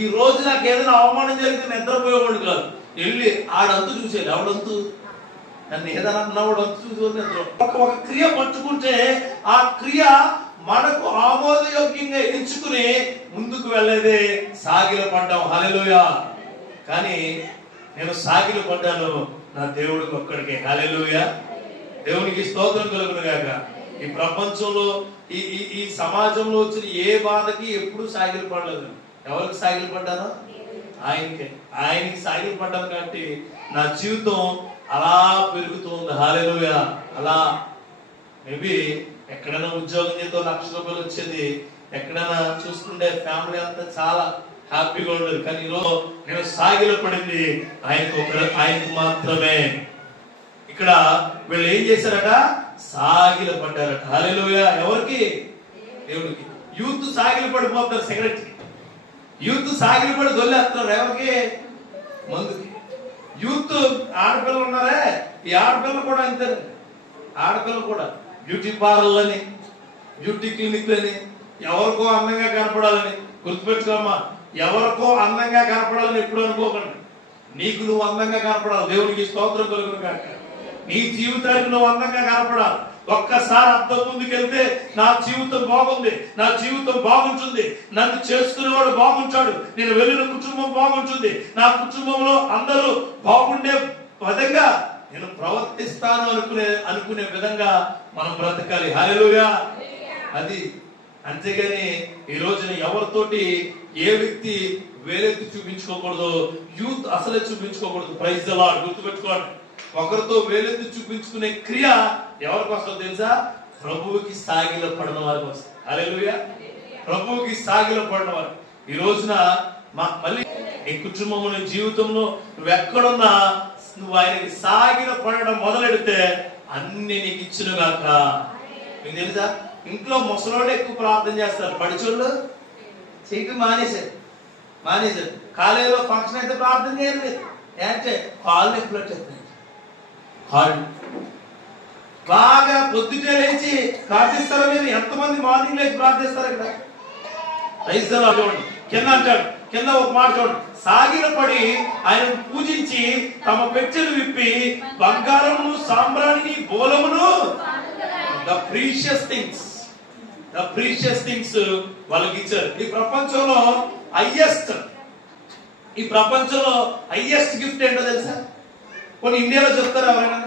ఈ రోజు నాకు ఏదైనా అవమానం జరిగితే నిద్రపోయేవాడు కాదు. వెళ్ళి ఆడంతు చూసేది. ఎవడంతు నన్ను ఏదైనా అన్నవాడు అంతు చూసి నిద్ర. ఒక క్రియ పట్టుకుంటే ఆ క్రియ మనకు ఆమోదయోగ్యంగా ఎంచుకుని ముందుకు వెళ్ళేదే సాగిల పడ్డాం. హల్లెలూయా. కానీ నేను సాగిలు పడ్డాను నా దేవుడికి ఒక్కడికే. హల్లెలూయా. దేవునికి స్తోత్రం కలుగును గాక. ఈ ప్రపంచంలో ఈ సమాజంలో వచ్చిన ఏ బాధకి ఎప్పుడు సాగిలు పడలేదు. ఎవరికి సాగిలు పడ్డానో ఆయనకి సాగిలు పడ్డాను కాబట్టి నా జీవితం అలా పెరుగుతుంది. హల్లెలూయా. అలా మేబీ ఎక్కడైనా ఉద్యోగం చేతో ₹1,00,000 వచ్చేది, ఎక్కడైనా చూసుకుంటే ఫ్యామిలీ అంతా చాలా హ్యాపీగా ఉండదు. కానీ ఈరోజు నేను సాగిలో పడింది ఆయనకు మాత్రమే. ఇక్కడ వీళ్ళు ఏం చేశారట? సాగిల పడ్డారట. హల్లెలూయా. ఎవరికి? దేవుడికి. యూత్ సాగిల పడిపోతారు సిగరెట్ కి. యూత్ సాగిల పడి దొల్లేస్తారు. ఎవరికి? మందుకి. యూత్ ఆడపిల్లలు ఉన్నారే, ఈ ఆడపిల్లలు కూడా అంతే. ఆడపిల్లలు కూడా బ్యూటీ పార్లర్లని, బ్యూటీ క్లినిక్లని, ఎవరికో అందంగా కనపడాలని. గుర్తుపెట్టుకోమ్మా, ఎవరికో అందంగా కనపడాలని ఎప్పుడు అనుకోకండి. నీకు నువ్వు అందంగా కనపడాలి. దేవునికి స్తోత్రం కలుగును గాక. నీ జీవితానికి నువ్వు అందంగా కనపడాలి. ఒక్కసారి అద్దం ముందుకు వెళ్తే నా జీవితం బాగుంది, నా జీవితం బాగుంటుంది, నన్ను చేసుకునేవాడు బాగుంటాడు, నేను వెళ్ళిన కుటుంబం బాగుంటుంది, నా కుటుంబంలో అందరూ బాగుండే విధంగా నేను ప్రవర్తిస్తాను అనుకునే విధంగా మనం బ్రతకాలి. హల్లెలూయా. అది. అంతేగాని ఈ రోజున ఎవరితోటి ఏ వ్యక్తి వేలెత్తి చూపించుకోకూడదు. యూత్ అసలే చూపించుకోకూడదు. Praise the lord. గుర్తుపెట్టుకోండి. ఒకరితో వేలెత్తి చూపించుకునే క్రియ ఎవరికి వస్తుందో తెలుసా? ప్రభువుకి సాగిల పడిన వారికి వస్తుంది. హల్లెలూయా. ప్రభువుకి సాగిల పడిన వారు. ఈ రోజున మళ్ళీ నీ కుటుంబం, నీ జీవితంలో నువ్వు ఎక్కడున్నా నువ్వు ఆయనకి సాగిల పడడం మొదలెడితే అన్ని నీకు ఇచ్చును గాక. మీకు తెలుసా? ఇంట్లో ముసలోళ్ళు ఎక్కువ ప్రార్థన చేస్తారు, పడిచోళ్ళు చేయటం మానేశారు. కాలేజీలో ఫంక్షన్ అయితే ప్రార్థన చేయలేదు. అంటే కాళ్ళు ఎక్కువ కాళ్ళు బాగా పొద్దుటే లేచి ప్రార్థిస్తారో మీరు? ఎంతమంది మార్నింగ్ లేచి ప్రార్థిస్తారు? ఇక్కడ కింద అంటాడు, కింద ఒక మాట చూడండి. సాగిల పడి ఆయన పూజించి తమ పెట్టెలు విప్పి బంగారమును, సాంబ్రాణిని, బోలమును, ద ప్రీషియస్ థింగ్స్ వాళ్ళకి ఇచ్చారు. ఈ ప్రపంచంలో హైయెస్ట్ గిఫ్ట్ ఏంటో తెలుసా? కొన్ని ఇండియాలో చెప్తారు ఎవరైనా?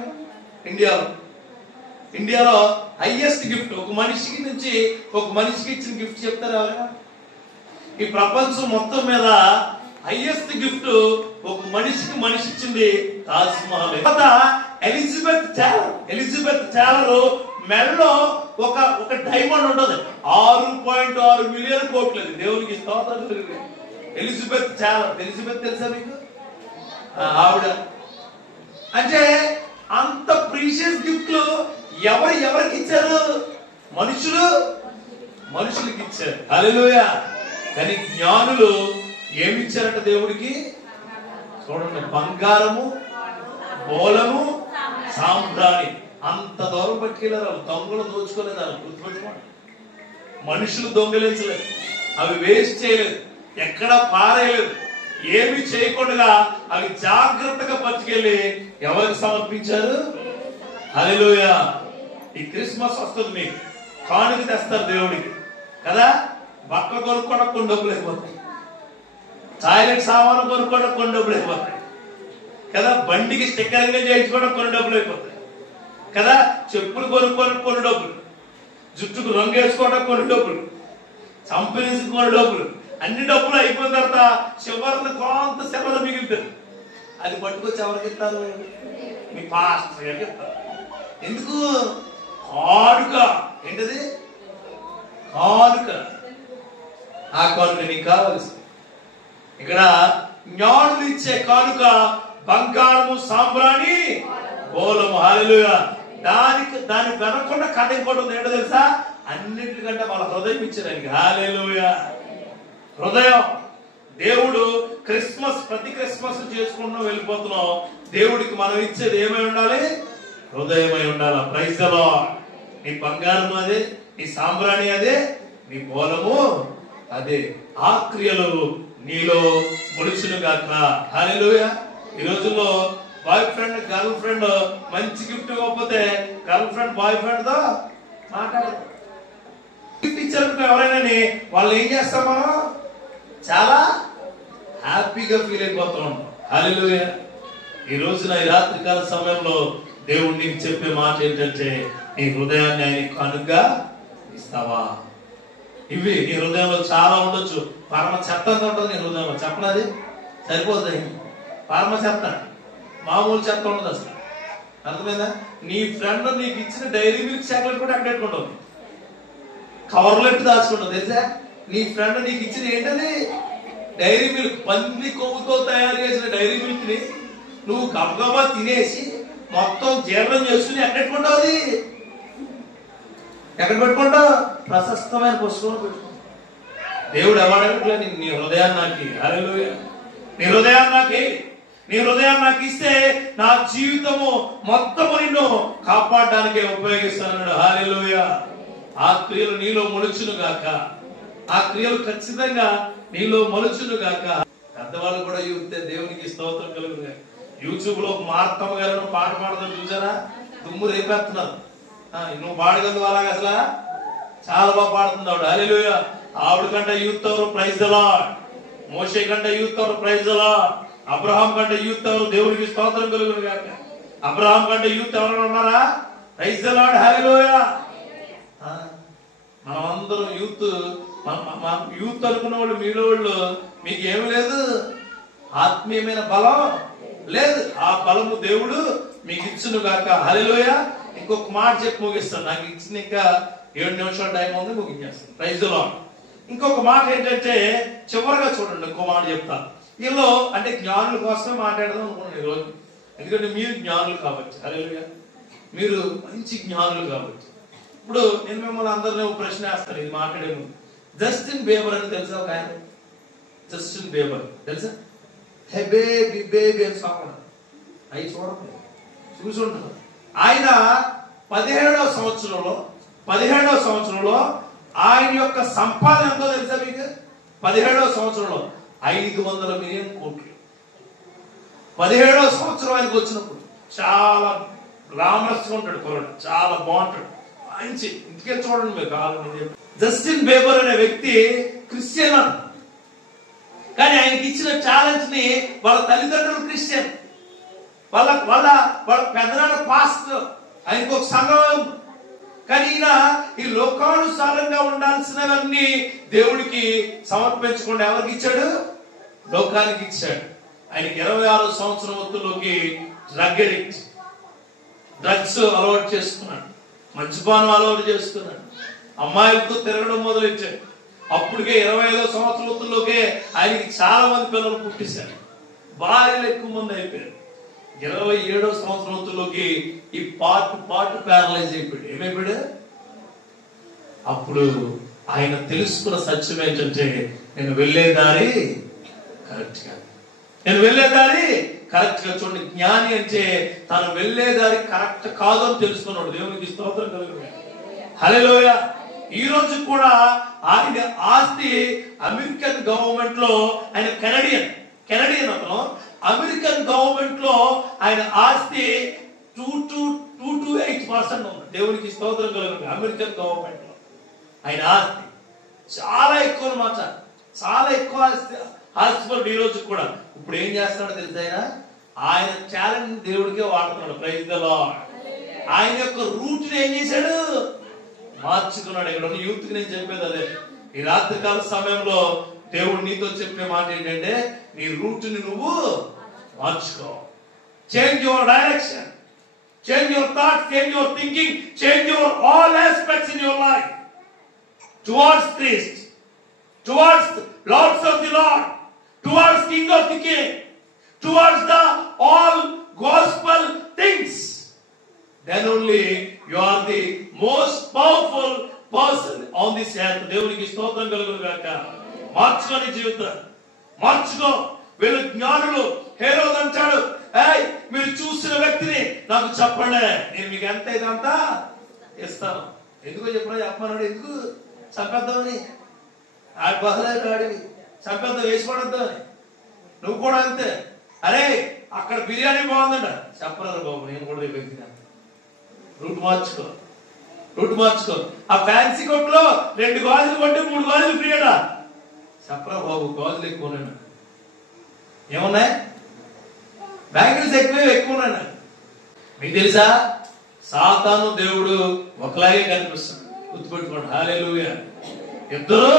ఇండియాలో హైయెస్ట్ గిఫ్ట్ ఒక మనిషికి ఇచ్చిన గిఫ్ట్ చెప్తారు ఎవరైనా? ఈ ప్రపంచం మొత్తం మీద హైయెస్ట్ గిఫ్ట్ ఒక మనిషి ఇచ్చింది తాజ్ మహల్. ఎలిజబెత్ టైలర్ మెడలో ఒక ఒక డైమండ్ ఉంటుంది. 6.6 మిలియన్ కోట్లు. దేవునికి స్తోత్రం. ఎలిజబెత్ చాలా, ఎలిజబెత్ తెలుసా మీకు? ఆవిడ అంటే అంత ప్రీషియస్ గిఫ్ట్లు ఎవరికి ఇచ్చారు? మనుషులకి ఇచ్చారు. హల్లెలూయా. కానీ జ్ఞానులు ఏమిచ్చారట దేవుడికి? చూడండి, బంగారము, బోలము, సాంబ్రాణి. అంత దూరం పట్టుకెళ్ళారు. దొంగలు దోచుకోలేదు. వాళ్ళు గుర్తుపెట్టుకోండి. మనుషులు దొంగలించలేదు, అవి వేస్ట్ చేయలేదు, ఎక్కడా పారేయలేదు, ఏమి చేయకుండా అవి జాగ్రత్తగా పట్టుకెళ్ళి ఎవరికి సమర్పించారు? హల్లెలూయా. ఈ క్రిస్మస్ వస్తుంది, మీకు కానుక తెస్తారు దేవుడికి కదా. బట్టలు కొనుక్కోవడం కొన్ని డబ్బులు అయిపోతాయి, టాయిలెట్ సామాను కొనుక్కోవడం కొన్ని డబ్బులు అయిపోతాయి కదా, బండికి స్టిక్కరింగ్ చేయించుకోవడం కొన్ని డబ్బులు అయిపోతాయి కదా, చెప్పులు కొనుక్కోవడం కొన్ని డబ్బులు, జుట్టుకు రంగు వేసుకోవడం కొన్ని డబ్బులు, కంపెనీస్ కొన్ని డబ్బులు, అన్ని డబ్బులు అయిపోయిన తర్వాత చివరిని కొంత సెలవులు మిగులుతారు. అది పట్టుకొచ్చి ఎవరికి ఇస్తారు? మీ పాస్టర్ గారికి ఇస్తారు. ఎందుకు? కానుక. ఏంటది? కానుక. ఆ కానుక నీకు కావలసి. ఇక్కడ జ్ఞానులు ఇచ్చే కానుక బంగారము, సాంబ్రాణి, బోలము. హల్లెలూయా. దాని వెనకుండా కథ ఇంకోటి ఉంది. ఏంటో తెలుసా? అన్నింటికంటే వాళ్ళ హృదయం ఇచ్చేదానికి. హల్లెలూయా. హృదయం. దేవుడు ప్రతి క్రిస్మస్ చేసుకుంటున్నాం, వెళ్ళిపోతున్నాం. దేవుడికి మనం ఇచ్చేది ఏమై ఉండాలి? హృదయమై ఉండాలి. Praise the Lord. నీ బంగారం అదే, నీ సాంబ్రాణి అదే, నీ బోలము అదే. ఆ క్రియలు నీలో ముడుచును గాక. హల్లెలూయా. ఈ రోజుల్లో బాయ్ ఫ్రెండ్, గర్ల్ ఫ్రెండ్ మంచి గిఫ్ట్ ఇవ్వకపోతే గర్ల్ ఫ్రెండ్ బాయ్ ఫ్రెండ్ తో మాట్లాడదు. గిఫ్ట్ ఇచ్చారు ఎవరైనా వాళ్ళు ఏం చేస్తాం? మనం చాలా హ్యాపీగా ఫీల్ అయిపోతూ ఉంటాం. హల్లెలూయా. ఈ రోజున ఈ రాత్రికాల సమయంలో దేవుడు నీకు చెప్పే మాట ఏంటంటే, నీ హృదయాన్ని ఆయన కానుకగా ఇస్తావా? ఇవి నీ హృదయంలో చాలా ఉండొచ్చు. పరమ చెత్త అంత ఉంటుంది నీ హృదయంలో. చెప్పనది సరిపోతుంది. పరమ చెత్త, మామూలు చెత్త ఉండదు అసలు. అర్థమైందా? నీ ఫ్రెండ్ నీకు ఇచ్చిన డైరీ మిల్క్ చాక్లెట్ కూడా అక్కడ పెట్టుకుంటావు, కవర్లు ఎట్టు దాచుకుంటావు తెలుసా? నీ ఫ్రెండ్ నీకు ఇచ్చిన ఏంటది? Dairy Milk. పంది కొవ్వుతో తయారు చేసిన డైరీ మిల్క్ ని నువ్వు గబగబా తినేసి మొత్తం జీర్ణం చేసుకుని ఎక్కడ పెట్టుకుంటావు? అది ఎక్కడ పెట్టుకుంటావు? ప్రశస్తమైన పుస్తకంలో పెట్టుకుంటావు. దేవుడు ఎవడట్లే నీ హృదయాన్ని నాకు. హల్లెలూయా. నీ హృదయాన్ని నాకు, నీ హృదయాన్ని నాకు ఇస్తే నా జీవితము మొత్తము నిన్ను కాపాడడానికే ఉపయోగిస్తాను. హల్లెలూయా. ఆ క్రియలు నీలో మొలుచును గాక. ఆ క్రియలు ఖచ్చితంగా నీలో మొలుచును గాక. పెద్దవాళ్ళు కూడా యూతే దేవునికి స్తోత్రం కలుగును. యూట్యూబ్ లో మార్తమ్మ గారు పాట పాడతాం చూసారా? దుమ్ము రేపేస్తున్నారు. నువ్వు పాడగలవు అలాగ? అసలు చాలా బాగా పాడుతుంది ఆవిడ. హల్లెలూయా. ఆవిడ కంటే యూత్ ఎవరు? Praise the lord. మోషే కంటే యూత్ ఎవరు? Praise the Lord. అబ్రహాం కంటే యూత్ ఎవరు? దేవుడికి స్తోత్రం కలుగును గాక. అబ్రహాం కంటే యూత్ ఎవరైనా ఉన్నారా? Praise the lord. హల్లెలూయా. మనం అందరం యూత్. యూత్ అనుకున్న వాళ్ళు, మీలో వాళ్ళు మీకు ఏమి లేదు, ఆత్మీయమైన బలం లేదు. ఆ బలము దేవుడు మీకు ఇచ్చును గాక. హల్లెలూయా. ఇంకొక మాట చెప్పి ముగిస్తాను. నాకు ఇచ్చిన ఇంకా 7 నిమిషాల టైం ఉంది, ముగించేస్తాను. Praise the lord. ఇంకొక మాట ఏంటంటే, చివరిగా చూడండి, ఇంకో మాట చెప్తా. వీళ్ళు అంటే జ్ఞానుల కోసమే మాట్లాడదాం అనుకున్నాను ఈరోజు. ఎందుకంటే మీరు జ్ఞానులు కావచ్చు. హల్లెలూయా. మీరు మంచి జ్ఞానులు కావచ్చు. ఇప్పుడు నేను మిమ్మల్ని అందరినీ ఒక ప్రశ్న వేస్తాను ఇది మాట్లాడే ముందు. జస్టిన్ బీబర్ అని తెలుసా? ఒక ఆయన జస్టిన్ బీబర్ తెలుసా? హెబే బిబేబి అని సాంగ్ అవి చూడండి, చూసుంటారు. ఆయన 17వ సంవత్సరంలో ఆయన యొక్క సంపాదన ఎంతో తెలుసా మీకు? 17వ సంవత్సరంలో 500 మిలియన్ కోట్లు. 17వ సంవత్సరం ఆయనకు వచ్చినప్పుడు చాలా గ్లామరస్గా ఉంటాడు కుర్రాడు, చాలా బాగుంటాడు, మంచి. ఇంటికే చూడండి మీరు కావాలని. జస్టిన్ బీబర్ అనే వ్యక్తి క్రిస్టియన్ అంట. కానీ ఆయనకి ఇచ్చిన ఛాలెంజ్ ని వాళ్ళ తల్లిదండ్రులు క్రిస్టియన్, వాళ్ళ పెద్దనాన్న పాస్టర్, ఆయనకు ఒక సంఘం. కానీ ఈయన ఈ లోకానుసారంగా ఉండాల్సినవన్నీ దేవుడికి సమర్పించకుండా ఎవరికి ఇచ్చాడు? లోకానికి ఇచ్చాడు. ఆయనకి 26వ సంవత్సరం వత్తులోకి డ్రగ్స్ అలవాటు చేసుకున్నాడు. మద్యపానం అలవాటు చేసుకున్నాడు, అమ్మాయిలతో తిరగడం మొదలెట్టాడు. అప్పటికే 25వ సంవత్సరంలోకే ఆయనకి చాలా మంది పిల్లలు పుట్టించారు, భార్యలు ఎక్కువ మంది అయిపోయారు. 27వ సంవత్సరంలోకి ఈ పార్ట్ ప్యారలైజ్ అయిపోయాడు. ఏమైపోయాడు? అప్పుడు ఆయన తెలుసుకున్న సత్యం ఏంటంటే, నేను వెళ్ళే దారి కరెక్ట్ కాదు, నేను వెళ్ళే దారి కరెక్ట్ గా. చూడండి, జ్ఞాని అంటే తను వెళ్ళే దారి కరెక్ట్ కాదు అని తెలుసుకున్నాడు. దేవునికి స్తోత్రం కలుగును. హల్లెలూయా. ఈ రోజు కూడా ఆయన ఆస్తి అమెరికన్ గవర్నమెంట్ లో, ఆయన కెనడియన్ అతను, అమెరికన్ గవర్నమెంట్ లో ఆయన ఆస్తి 228% ఉంది. దేవునికి స్తోత్రం కలుగును. అమెరికన్ గవర్నమెంట్ లో ఆయన ఆస్తి చాలా ఎక్కువ మాట, చాలా ఎక్కువ ఆస్తిపరుడు ఈ రోజు కూడా. ఇప్పుడు ఏం చేస్తున్నాడో తెలుసా? ఆయన టాలెంట్ దేవుడికే వాడుతున్నాడు. Praise the lord. ఆయన యొక్క రూట్ ఏం చేశాడు? మార్చుకున్నాడు. ఇక్కడ ఉన్న యూత్ కి నేను చెప్పేది అదే. ఈ రాత్రికాల సమయంలో దేవుడు నీతో చెప్పే మాట ఏంటంటే, నీ రూట్ ని నువ్వు మార్చుకో. Change your direction, change your thoughts, change your thinking, change your all aspects in your life towards Christ, towards Lords of the Lord, towards King of the King, towards the all gospel things. Then only you are the most powerful person on this earth. దేవునికి స్తోత్రం కలుగును గాక. మార్చుకోని జీవితం మార్చుకో. వీళ్ళు జ్ఞానులు. హేరోదు అంటాడు, ఏయ్ మీరు చూసిన వ్యక్తిని నాకు చెప్పండి, నేను మీకు ఎంత ఇదంతా ఇస్తాను. ఎందుకో చెప్పమన్నాడు. ఎందుకు? చంపేద్దామని. ఆడి బహుళ ఆడివి చంపేద్దాం, వేసిపడద్దామని. నువ్వు కూడా అంతే. అరే అక్కడ బిర్యానీ బాగుందంట, చెప్పరారు బాబు, నేను కూడా వ్యక్తిని. రూట్ మార్చుకో, రూట్ మార్చుకో. ఆ ఫ్యాన్సీ కొట్లో 2 గాజులు కొంటే 3 గాజులు ఫ్రీ అడా, చెప్పరా బాబు, గాజులు ఎక్కువ ఉన్నాయి. ఏమున్నాయి? బ్యాంగిల్స్ ఎక్కువ ఉన్నాయి. మీకు తెలుసా, సాతాను దేవుడు ఒకలాగే కనిపిస్తాడు. గుర్తుపెట్టుకోండి. హల్లెలూయా. ఇద్దరు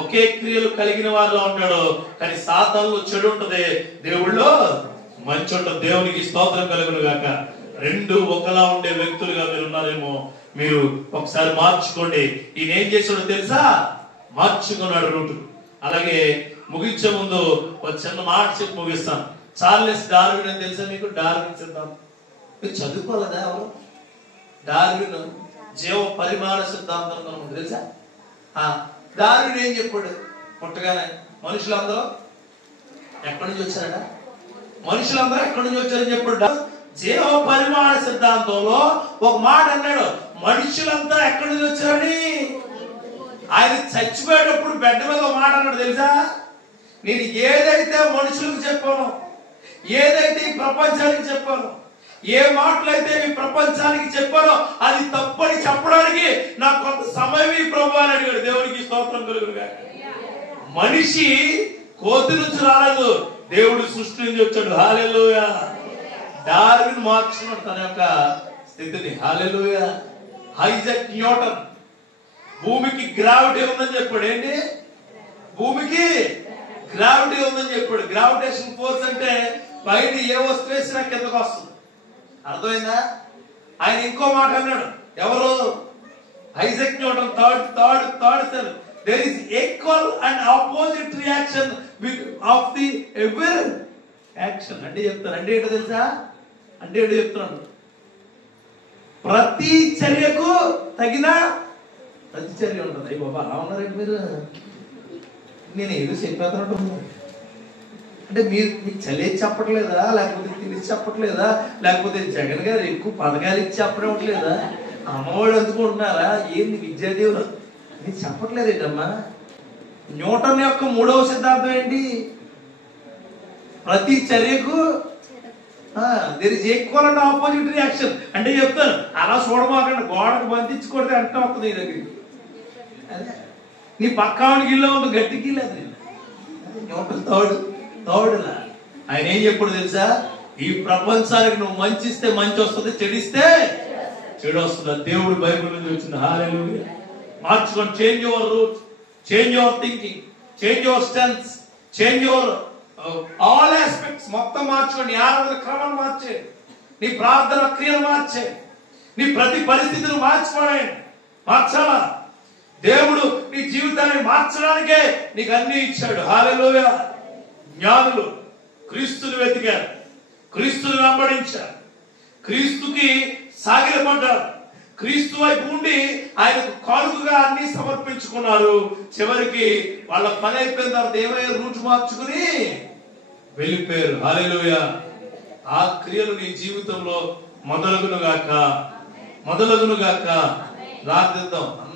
ఒకే క్రియలు కలిగిన వారిలో ఉంటాడు, కానీ సాతానులో చెడు ఉంటది, దేవుళ్ళో మంచి ఉంటది. దేవునికి స్తోత్రం కలుగును గాక. 2 ఒకలా ఉండే వ్యక్తులుగా మీరు ఉన్నారేమో. మీరు ఒకసారి మార్చుకోండి. ఈయన ఏం చేశాడో తెలుసా? మార్చుకున్నాడు రూటు. అలాగే ముగించే ముందు ఒక చిన్న మాట చెప్పి ముగిస్తాను. చార్లెస్ డార్విన్ అని తెలుసా మీకు? డార్విన్ సిద్ధాంతం మీరు చదువుకోలేదా ఎవరు? డార్విన్ జీవ పరిమాణ సిద్ధాంతం తెలుసా? డార్విన్ ఏం చెప్పాడు? పుట్టగానే మనుషులందరూ ఎక్కడి నుంచి వచ్చారట? మనుషులందరూ ఎక్కడి నుంచి వచ్చారని చెప్పాడు. జీవ పరిమాణ సిద్ధాంతంలో ఒక మాట అన్నాడు, మనుషులంతా ఎక్కడి నుంచి వచ్చారని. ఆయన చచ్చిపోయేటప్పుడు బెడ్ మీద ఒక మాట అన్నాడు తెలుసా? నేను ఏదైతే మనుషులకు చెప్పానో, ఏదైతే ఈ ప్రపంచానికి చెప్పానో, ఏ మాటలైతే ఈ ప్రపంచానికి చెప్పానో అది తప్పని చెప్పడానికి నాకు కొంత సమయం ఈ ప్రభు అని అడిగాడు. దేవునికి స్తోత్రం కలుగును గాక. మనిషి కోతి నుంచి రాలేదు, దేవుడు సృష్టి నుంచి వచ్చాడు. హల్లెలూయా. డార్విన్ మార్చుకున్నాడు తన యొక్క స్థితిని. హల్లెలూయా. ఐజాక్ న్యూటన్ భూమికి గ్రావిటీ ఉందని చెప్పాడు. ఏంటి? భూమికి గ్రావిటీ ఉందని చెప్పాడు. గ్రావిటేషన్ ఫోర్స్ అంటే బయట ఏ వస్తువు వేసినా కిందకు వస్తుంది. అర్థమైందా? ఆయన ఇంకో మాట అన్నాడు. ఎవరు? Isaac Newton. Third cell. There is equal and opposite reaction with of the every action. అంటే చెప్తాను. అంటే ఏంటో తెలుసా? అంటే ఏంటో చెప్తున్నాను. ప్రతి చర్యకు తగిన ప్రతిచర్య ఉంటుంది. అయ్యి బాబా అలా ఉన్నారండి మీరు. నేను ఏదో చెప్పేస్తున్నట్టు అంటే మీకు చలేసి చెప్పట్లేదా, లేకపోతే తెలిసి చెప్పట్లేదా, లేకపోతే జగన్ గారు ఎక్కువ పథకాలు ఇచ్చి చెప్పట్లేదా, అమ్మఒడు అందుకుంటున్నారా, ఏంది విద్యాదేవులు నీకు చెప్పట్లేదేటమ్మా? న్యూటన్ యొక్క 3వ సిద్ధాంతం ఏంటి? ప్రతి చర్యకు there is equal and opposite reaction. అంటే చెప్తాను, అలా చూడమాకండి, గోడకు బంధించుకోవడం అంటే వస్తుంది నీ దగ్గరికి. అదే నీ పక్కానికి ఇల్లు ఉంది, గట్టికి లేదు. న్యూటన్ తోడులా ఆయన ఏం చెప్పాడు తెలుసా? ఈ ప్రపంచానికి నువ్వు మంచిస్తే మంచి వస్తుంది, చెడిస్తే చెడు వస్తుంది. దేవుడు బైబిల్ నుంచి వచ్చింది. హల్లెలూయా. మార్చుకోండి. Change your route, change your thinking, change your stance, change your all aspects. మొత్తం మార్చుకోండి. ఆరాధన క్రమం మార్చేయండి, నీ ప్రార్థన క్రియలు మార్చేయండి, నీ ప్రతి పరిస్థితిని మార్చాలా. దేవుడు నీ జీవితాన్ని మార్చడానికే నీకు అన్ని ఇచ్చాడు. హల్లెలూయా. జ్ఞానులు క్రీస్తుని వెతికారు, క్రీస్తుని వెంబడించారు, క్రీస్తుకి సాగిలపడ్డారు, క్రీస్తు వైపు ఉండి ఆయనకు కానుకగా అన్ని సమర్పించుకున్నారు. చివరికి వాళ్ళ పని అయిపోయిన తర్వాత ఏమయ్యారు? రూట్ మార్చుకుని వెళ్ళిపోయారు. హల్లెలూయా. ఆ క్రియలు నీ జీవితంలో మొదలగును గాక. ప్రార్థిద్దాం.